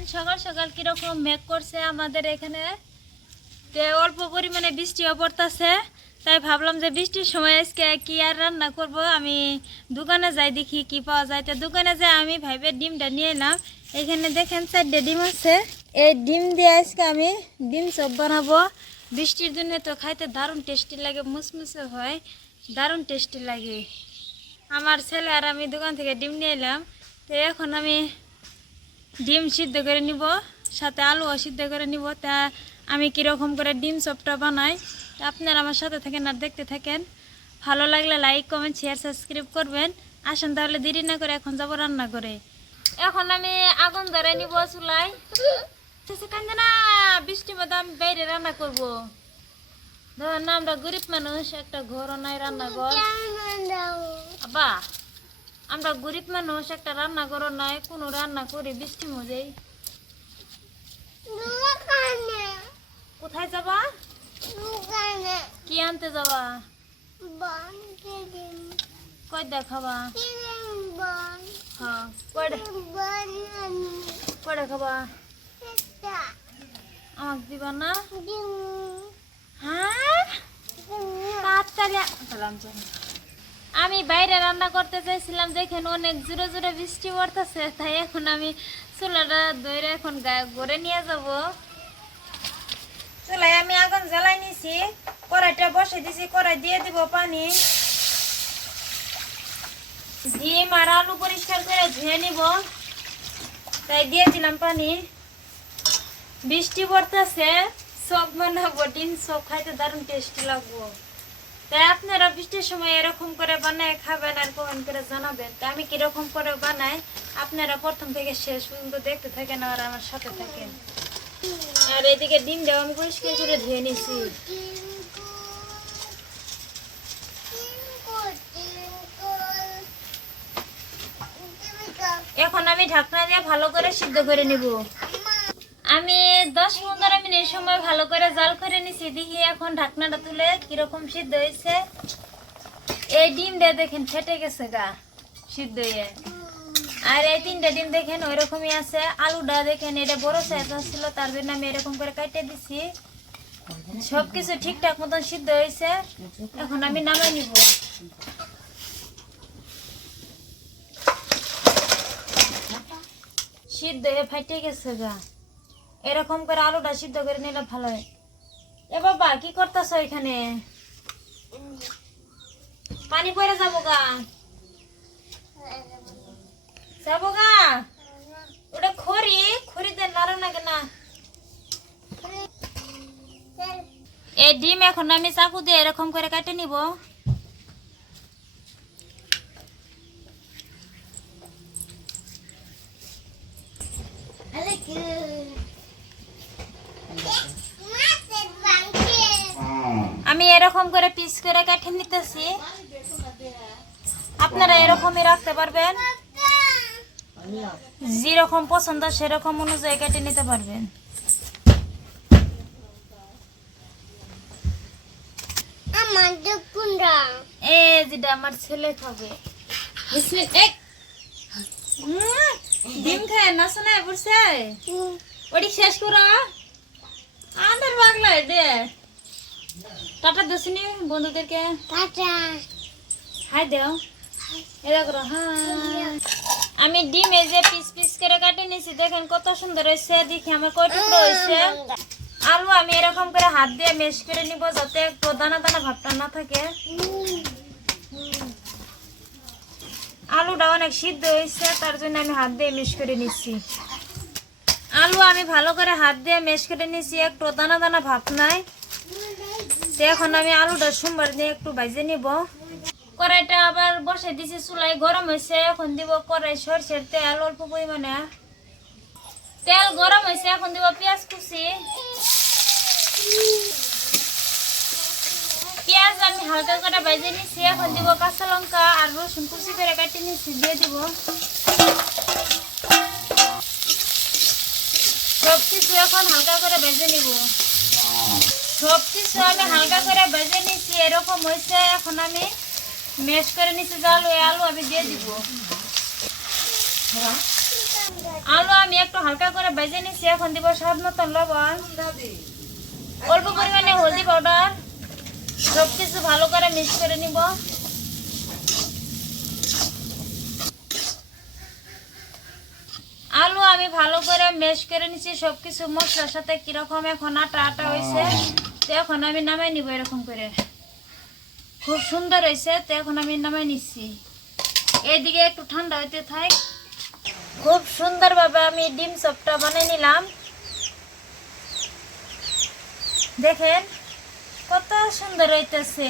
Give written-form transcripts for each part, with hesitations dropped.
দেখেন সকাল সকাল কিরকম মেঘ করছে আমাদের এখানে। তে অল্প পরিমাণে বৃষ্টিও পড়তেছে, তাই ভাবলাম যে বৃষ্টির সময় আজকে কি আর রান্না করব। আমি দোকানে যাই দেখি কি পাওয়া যায়। তো দোকানে যাই আমি ভাইবে ডিমটা নিয়ে এলাম। এখানে দেখেন 4টে ডিম আছে। এই ডিম দিয়ে আজকে আমি ডিম চপ বানাবো। বৃষ্টির দিনে তো খাইতে দারুণ টেস্টি লাগে, মুসমুসে হয়, দারুণ টেস্টি লাগে। আমার ছেলে আর আমি দোকান থেকে ডিম নিয়ে এলাম। তো এখন আমি ডিম সিদ্ধ করে নিব, সাথে আলুও সিদ্ধ করে নিব। তা আমি কীরকম করে ডিম চপটা বানাই তা আপনারা আমার সাথে থাকেন আর দেখতে থাকেন। ভালো লাগলে লাইক কমেন্ট শেয়ার সাবস্ক্রাইব করবেন। আসেন তাহলে দেরি না করে এখন যাব রান্না করে। এখন আমি আগুন ধরে নিব চুলায়। কান্দে না, বৃষ্টি মতো আমি বাইরে রান্না করবো। ধর না, আমরা গরিব মানুষ, একটা ঘরও নাই, রান্নাঘর। আবা আমরা গরিব মানুষ, একটা রান্নাঘরও নাই, কোনো রান্না করি বৃষ্টি মজেই। কোথায় যাবা? কি আনতে যাবা? কই দেখাবা? হ্যাঁ, কয়টা খাবা? আমাকে দিবা না? হ্যাঁ, আমি বাইরে রান্না করতে চাইছিলাম, দেখেন অনেক জোরে জোরে বৃষ্টি পড়তেছে। তাই এখন আমি চুলাটা ধরে এখন ঘরে নিয়ে যাব। চুলায় আমি আগুন জ্বালাই নিছি, কড়াইটা বসে দিছি, কড়াই দিয়ে দিব পানি। ডিম আর আলু পরিষ্কার করে ধুয়ে নিব, তাই দিয়ে দিলাম পানি। বৃষ্টি পড়তেছে, চপ বানাবো, ডিম চপ খাইতে দারুণ টেস্টি লাগবো। তাই আপনারা বৃষ্টির সময় এরকম করে বানায় খাবেন আর কমেন্ট করে জানাবেন। তাই আমি কিরকম করে বানাই আপনারা প্রথম থেকে শেষ পর্যন্ত দেখতে থাকেন আর আমার সাথে থাকেন। আর এদিকে ডিম দেওয়া আমি পরিষ্কার করে ধুয়ে নিছি। এখন আমি ঢাকনা দিয়ে ভালো করে সিদ্ধ করে নিব। আমি 10-15 মিনিট সময় ভালো করে জাল করে নিছি। দেখি এখন ঢাকনাটা তুলে কিরকম সিদ্ধ হয়েছে। এই ডিমটা দেখেন ফেটে গেছে গা সিদ্ধ হয়ে। আর এই 3টে ডিম দেখেন ওই রকমই আছে। আলুটা দেখেন এটা বড় সাইজ ছিল, তার জন্য আমি এরকম করে কাটে দিছি। সবকিছু ঠিকঠাক মতন সিদ্ধ হয়েছে। এখন আমি নামাই নিব। সিদ্ধ হয়ে ফেটে গেছে গা, এরকম করে আলুটা সিদ্ধ করে নিলে ভালো হয়। এ বাবা কি করতেছ এখানে? পানি পড়ে যাবো গা, যাবো গা। ওটা খড়িতে নাড়ো না কেনা। এই ডিম এখন আমি চাকু দিয়ে এরকম করে কেটে নিব। আমি এরকম করে পিস করে কেটে নিতেছি। আপনারা এরকমই রাখতে পারবেন, যেরকম পছন্দ সেরকম অনুযায়ী কেটে নিতে পারবেন। এই যেটা আমার ছেলে খাবে। ডিম খায় না শোনা বুঝছে, ওটি শেষ করো। আন্দার বাগলা দে টাটা দোসিনি বন্ধুদেরকে হাই দেও। এরা করো হ্যাঁ। আমি ডিম এই যে পিস পিস করে কাটে নিয়েছি, দেখেন কত সুন্দর হয়েছে। দেখি আমার কয় টুকরো হয়েছে। আলু আমি এরকম করে হাত দিয়ে মেশ করে নিব, যাতে একটু দানা দানা ভাবটা না থাকে। আলুটা অনেক সিদ্ধ হয়েছে, তার জন্য আমি হাত দিয়ে মেশ করে নিচ্ছি। আলু আমি ভালো করে হাত দিয়ে মেশ করে নিচ্ছি, একটু দানা দানা ভাব নাই। এখন আমি আলুটা সোমবার দিয়ে একটু ভাজে নিব। কড়াইটা আবার বসে দিছি চুলাই, গরম হয়েছে। এখন দিব কড়াই সরষের তেল অল্প পরিমাণে। তেল গরম হয়েছে, এখন দিব পেঁয়াজ কুচি। পেঁয়াজ আমি হালকা করে ভেজে নিচ্ছি। এখন দিব কাঁচা লঙ্কা আর রসুন কুচি করে কেটে নিচ্ছি, দিয়ে দিব। সবকিছু এখন হালকা করে ভেজে নিব। সবকিছু আমি হালকা করে ভেজে নিচ্ছি, এরকম হয়েছে। এখন আমি মেশ করে নিচ্ছি যে আলু, আলু আমি দিয়ে দিব। আলু আমি একটু হালকা করে ভেজে নিচ্ছি। এখন দিব স্বাদ মতন লবণ, অল্প পরিমাণে হলদি পাউডার, সবকিছু ভালো করে মিক্স করে নিব। আলু আমি ভালো করে ম্যাশ করে নিচ্ছি সবকিছু মশলার সাথে। কিরকম এখন আটা আটা হয়েছে, তো এখন আমি নামাই নিব। এরকম করে খুব সুন্দর হয়েছে, তো এখন আমি নামাই নিচ্ছি। এইদিকে একটু ঠান্ডা হইতে থাক। খুব সুন্দরভাবে আমি ডিম চপটা বানিয়ে নিলাম। দেখেন কত সুন্দর হইতেছে।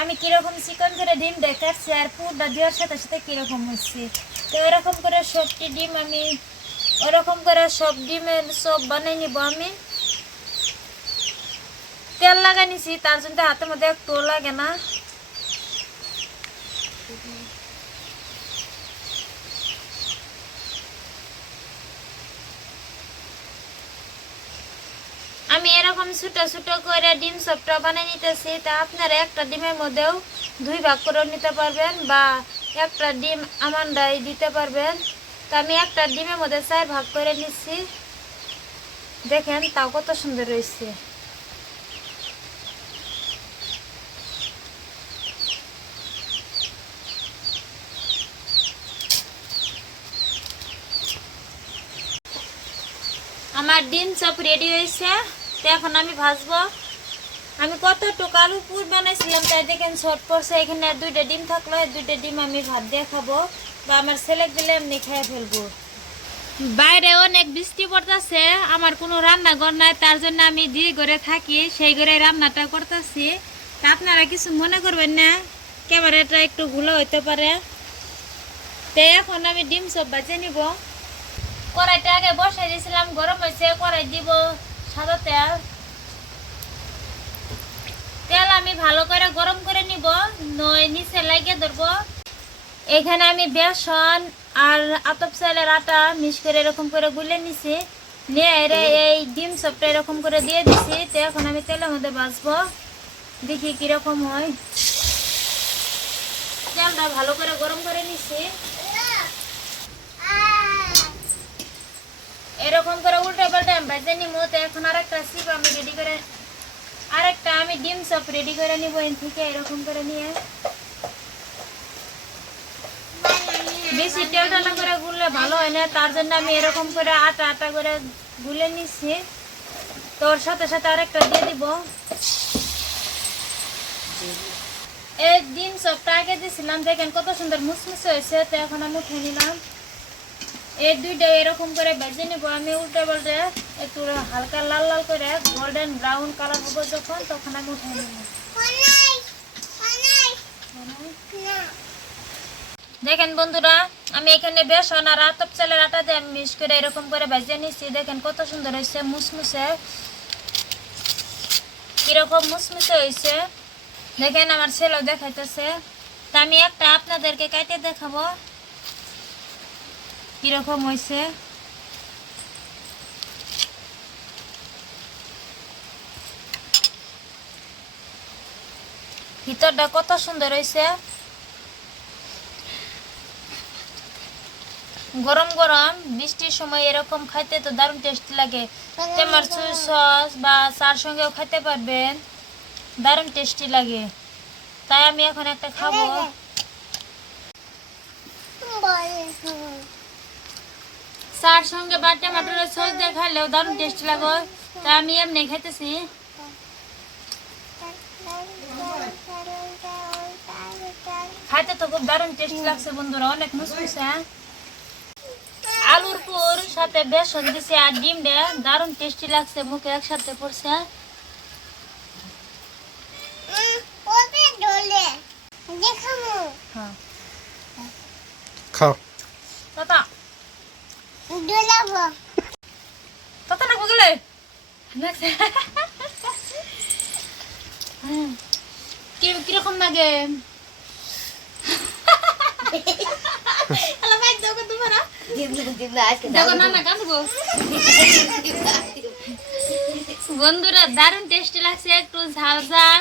আমি কিরকম চিকন করে ডিম দেখাচ্ছি আর পুরটা দেওয়ার সাথে সাথে কিরকম হচ্ছে। তো এরকম করে সবটি ডিম আমি ওরকম করে সব ডিমের চপ বানিয়ে নিব। আমি তেল লাগাই নিছি, তার জন্য হাতের মধ্যে একটু লাগে না। আমি এরকম ছোট ছোট করে ডিম চপটা বানিয়ে নিতেছি। তা আপনারা একটা ডিমের মধ্যেও 2 ভাগ করে নিতে পারবেন বা একটা ডিম আমান্ডাই দিতে পারবেন। তা আমি একটা ডিমের মধ্যে 4 ভাগ করে নিচ্ছি। দেখেন তাও কত সুন্দর হয়েছে। আমার ডিম চপ রেডি হয়েছে, তো এখন আমি ভাজবো। আমি কতটুকু আলু পুর বানাইছিলাম তাই দেখেন শর্ট পড়ছে। এখানে 2টা ডিম থাকলো, 2টা ডিম আমি ভাত দিয়ে খাবো বা আমার ছেলে দিলে এমনি খেয়ে ফেলবো। বাইরে অনেক বৃষ্টি পড়তেছে, আমার কোনো রান্নাঘর নাই, তার জন্য আমি যে ঘরে থাকি সেই ঘরে রান্নাটা করতেছি। তা আপনারা কিছু মনে করবেন না, ক্যামেরাটা একটু ভুলো হইতে পারে। তো এখন আমি ডিম চপ ভাজে নিব। কড়াইটা আগে বসাই দিয়েছিলাম, গরম হয়েছে। কড়াই দিব সাদা তেল। তেল আমি ভালো করে গরম করে নিব, নয় নিচে লাগিয়ে ধরবো। এখানে আমি বেসন আর আতপ চালের আটা মিক্স করে এরকম করে গুলে নিছি, নিয়ে এই ডিম চপটা এরকম করে দিয়ে দিছি। তো এখন আমি তেলের মধ্যে ভাজবো, দেখি কিরকম হয়। তেলটা ভালো করে গরম করে নিছি। এরকম করে উল্টে পাল্টে আমি ভেজে নিব। তো এখন আরেকটা সিপ আমি রেডি করে, আরেকটা আমি ডিম চপ রেডি করে নিব। এর থেকে এরকম করে নিয়ে বেশি তেল টানা করে গুললে ভালো হয় না, তার জন্য আমি এরকম করে আটা আটা করে গুলে নিচ্ছি। তোর সাথে সাথে আরেকটা দিয়ে দিব। এই ডিম চপটা আগে দিয়েছিলাম, দেখেন কত সুন্দর মুসমুসে হয়েছে। তো এখন আমি উঠে নিলাম। এই 2টা এরকম করে ভেজে নিব আমি উল্টে পাল্টে, একটু হালকা লাল লাল করে গোল্ডেন ব্রাউন কালার হবে যখন, তখন আমি উঠে নিব। দেখেন বন্ধুরা, আমি এখানে বেসন আর আতপ চালের আটা দিয়ে মিক্স করে এরকম করে ভেজে নিচ্ছি। দেখেন কত সুন্দর হয়েছে, মুসমুসে কিরকম মুসমুসে হয়েছে। দেখেন আমার ছেলেও দেখাইতেছে। তা আমি একটা আপনাদেরকে কাটে দেখাবো কিরকম হয়েছে। ভিতরটা কত সুন্দর হয়েছে। গরম গরম বৃষ্টির সময় এরকম খাইতে তো দারুণ টেস্টি লাগে। টমেটো সস বা চার সঙ্গেও খেতে পারবেন, দারুণ টেস্টি লাগে। তাই আমি এখন একটা খাবো। চার সঙ্গে বা টমেটোর সস দিয়ে খাইলেও দারুণ টেস্টি লাগে। তাই আমি এমনি খেতেছি। খাইতে তো খুব দারুণ টেস্টি লাগছে বন্ধুরা, অনেক মুসমুসে। আলুর পুর সাথে বেসন দিছি আর ডিম দিয়ে দারুণ টেস্টি লাগছে, মুখে একসাথে পড়ছে। খাও তাতা তাতা না গেলে কিরকম লাগে। বন্ধুরা দারুণ টেস্টি লাগছে, একটু ঝাল ঝাল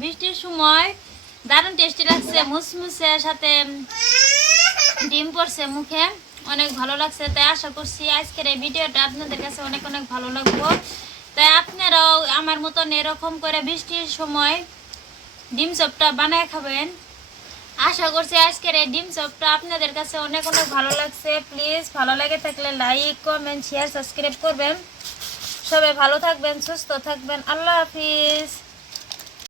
বৃষ্টির সময় দারুণ টেস্টি লাগছে, মুসমুসে সাথে ডিম পড়ছে মুখে, অনেক ভালো লাগছে। তাই আশা করছি আজকের এই ভিডিওটা আপনাদের কাছে অনেক অনেক ভালো লাগবো। তাই আপনারাও আমার মতন এরকম করে বৃষ্টির সময় ডিম চপটা বানায় খাবেন। আশা করছি আজকের এই ডিম চপটা আপনাদের কাছে অনেক অনেক ভালো লাগছে। প্লিজ ভালো লাগে থাকলে লাইক, কমেন্ট, শেয়ার, সাবস্ক্রাইব করবেন। সবাই ভালো থাকবেন, সুস্থ থাকবেন। আল্লাহ হাফিজ।